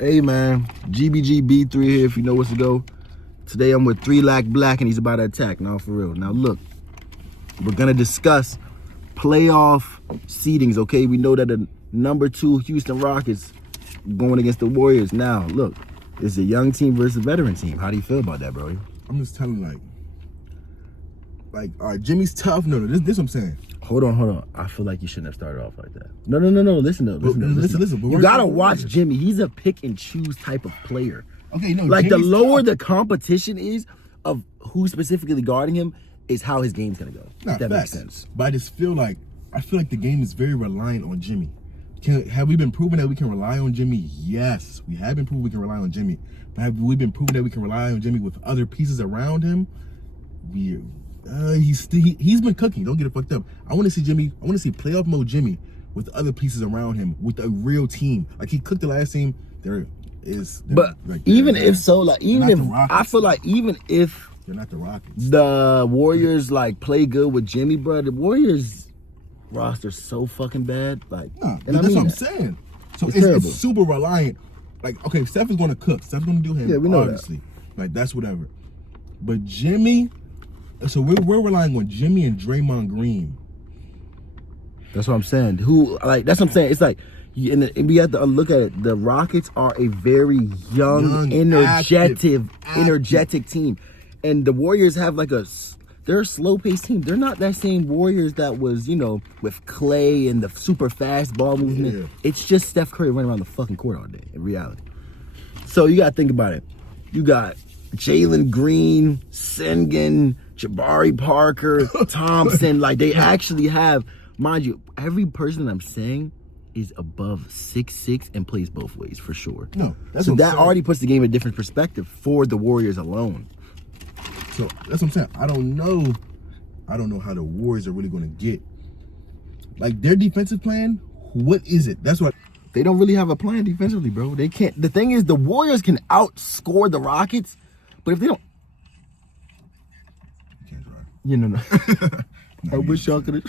Hey man, GBGB3 here if you know what's to go. Today I'm with 3 Lack Black and he's about to attack. Now for real. Now look, we're gonna discuss playoff seedings, okay? We know that the number 2 Houston Rockets going against the Warriors. Now look, it's a young team versus a veteran team. How do you feel about that, bro? I'm just telling like, all right, Jimmy's tough. No, this what I'm saying. Hold on. I feel like you shouldn't have started off like that. No. Listen. You gotta watch Jimmy. He's a pick and choose type of player. Okay, no. Like Jimmy's the lower tough. the competition is of who's specifically guarding him is how his game's gonna go. Nah, if that facts. makes sense. But I feel like the game is very reliant on Jimmy. Have we been proven that we can rely on Jimmy? Yes, we have been proven we can rely on Jimmy. But have we been proven that we can rely on Jimmy with other pieces around him? He's been cooking. Don't get it fucked up. I want to see Jimmy. I want to see playoff mode Jimmy with other pieces around him with a real team. Like he cooked the last team. But even if so, like even if I feel like even if they're not the Rockets, the Warriors like play good with Jimmy, bro, the Warriors roster's so fucking bad. Like, nah, and that's what I'm saying. So it's super reliant. Like, okay, Steph is going to cook. Steph's going to do him. Yeah, we know obviously. That. Like that's whatever. But Jimmy. So we're relying on Jimmy and Draymond Green. That's what I'm saying. That's what I'm saying. It's like, and we have to look at it. The Rockets are a very young energetic team. And the Warriors have they're a slow-paced team. They're not that same Warriors that was, with Clay and the super fast ball movement. Yeah. It's just Steph Curry running around the fucking court all day, in reality. So you got to think about it. You got Jalen Green, Sengun, Jabari Parker, Thompson. Like, they actually have, mind you, every person that I'm saying is above 6'6" and plays both ways for sure. No, so that already puts the game in a different perspective for the Warriors alone. So that's what I'm saying. I don't know how the Warriors are really going to get. Like, their defensive plan, what is it? That's what. They don't really have a plan defensively, bro. They can't. The thing is, the Warriors can outscore the Rockets, but if they don't. You can't drive. No. I wish y'all could have.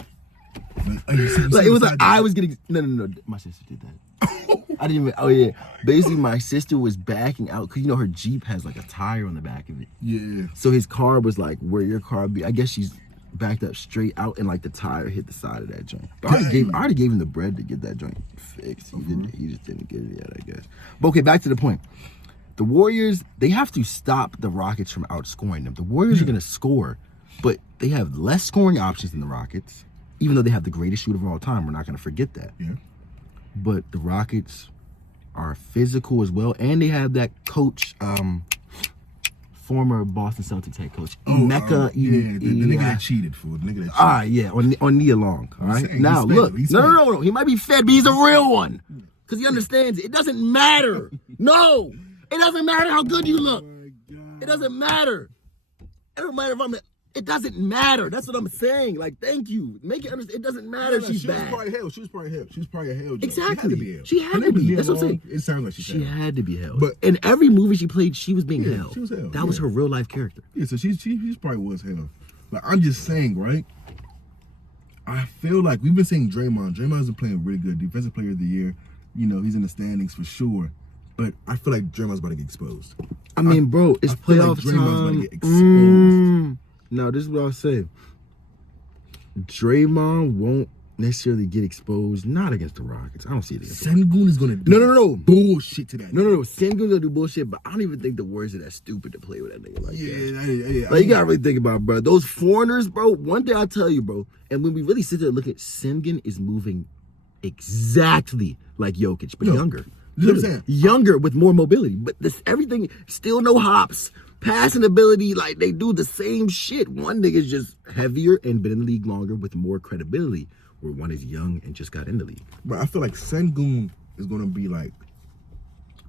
Like, it was like I was getting. No. My sister did that. I didn't even. Oh, yeah. Basically, my sister was backing out because, her Jeep has like a tire on the back of it. Yeah. So his car was like where your car be. I guess she's backed up straight out and like the tire hit the side of that joint. But I already gave him the bread to get that joint fixed. He just didn't get it yet, I guess. But okay, back to the point. The Warriors, they have to stop the Rockets from outscoring them. The Warriors are going to score, but they have less scoring options than the Rockets, even though they have the greatest shooter of all time. We're not going to forget that. Yeah. But the Rockets are physical as well, and they have that coach, former Boston Celtics head coach, Emeka. The nigga that cheated, fool. The nigga that cheated. On Nia Long. All right. Now look, no. He might be fed, but he's a real one because he understands it. It doesn't matter. No, it doesn't matter how good you look. It doesn't matter. It doesn't matter if It doesn't matter. That's what I'm saying. Like, thank you. Make it understand. It doesn't matter if she's bad. She was probably a hell. Exactly. She had to be. That's what I'm saying. It sounds like she had to be hell. But in every movie she played, she was being hell. She was hell. That was her real life character. Yeah, so she probably was hell. But I'm just saying, right? I feel like we've been saying Draymond. Draymond's been playing really good. Defensive Player of the Year. He's in the standings for sure. But I feel like Draymond's about to get exposed. I mean, bro, it's playoff time. Draymond's about to get exposed. Now, this is what I'll say. Draymond won't necessarily get exposed, not against the Rockets. I don't see it against the Rockets. Sengun is going to do no bullshit to that. No. Sengun's going to do bullshit, but I don't even think the Warriors are that stupid to play with that nigga like that. Yeah. Like, you got to really think about it, bro. Those foreigners, bro, one thing I'll tell you, bro, and when we really sit there and look at Sengun is moving exactly like Jokic, but younger. You know what I'm saying? Younger with more mobility, but everything, still no hops. Passing ability, like they do the same shit. One nigga's just heavier and been in the league longer with more credibility, where one is young and just got in the league. But I feel like Sengun is gonna be like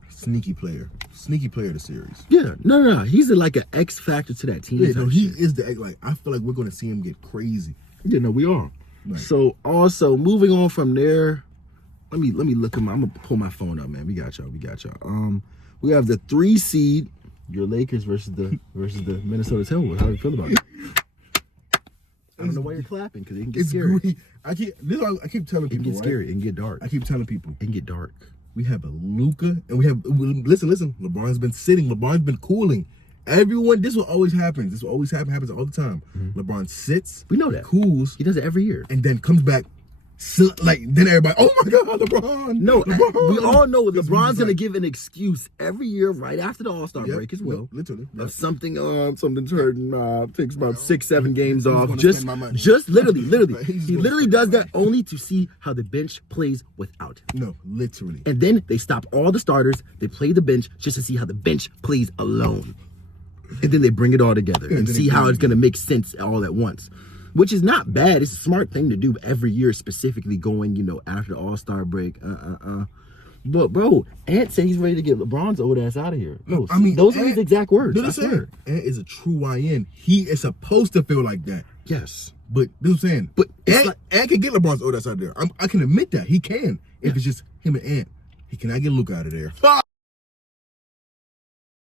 sneaky player of the series. Yeah, no. He's like an X factor to that team. Yeah, no, he is I feel like we're gonna see him get crazy. Yeah, no, we are. Right. So also moving on from there, let me look at I'm gonna pull my phone up, man. We got y'all. We have the 3 seed. Your Lakers versus the Minnesota Timberwolves. How do you feel about it? I don't know why you're clapping because it can get scary. I keep telling people. It can get scary. It can get dark. I keep telling people. It can get dark. We have a Luka, and we have listen. LeBron's been sitting. LeBron's been cooling. Everyone, this will always happen. This will always happen. Happens all the time. LeBron sits. We know that. Cools. He does it every year. And then comes back. So, like then everybody, oh my God, LeBron. No, LeBron. we all know Because LeBron's he's gonna like- give an excuse every year right after the All-Star Yep, break as well. literally. Of something's hurting. Takes about 6-7 games off. wanna Just spend my money. literally. He just He wanna literally spend does my that only to see how the bench plays without him. No, literally. And then they stop all the starters. They play the bench just to see how the bench plays alone. And then they bring it all together and then see they how bring it's it going to make sense all at once. Which is not bad. It's a smart thing to do every year, specifically going, after the All-Star break. But, bro, Ant said he's ready to get LeBron's old ass out of here. No, I mean, those are his exact words. No, I swear. Ant is a true YN. He is supposed to feel like that. Yes. But this is what I'm saying. But it's Ant can get LeBron's old ass out of there. I can admit that. He can. If it's just him and Ant. He cannot get Luka out of there.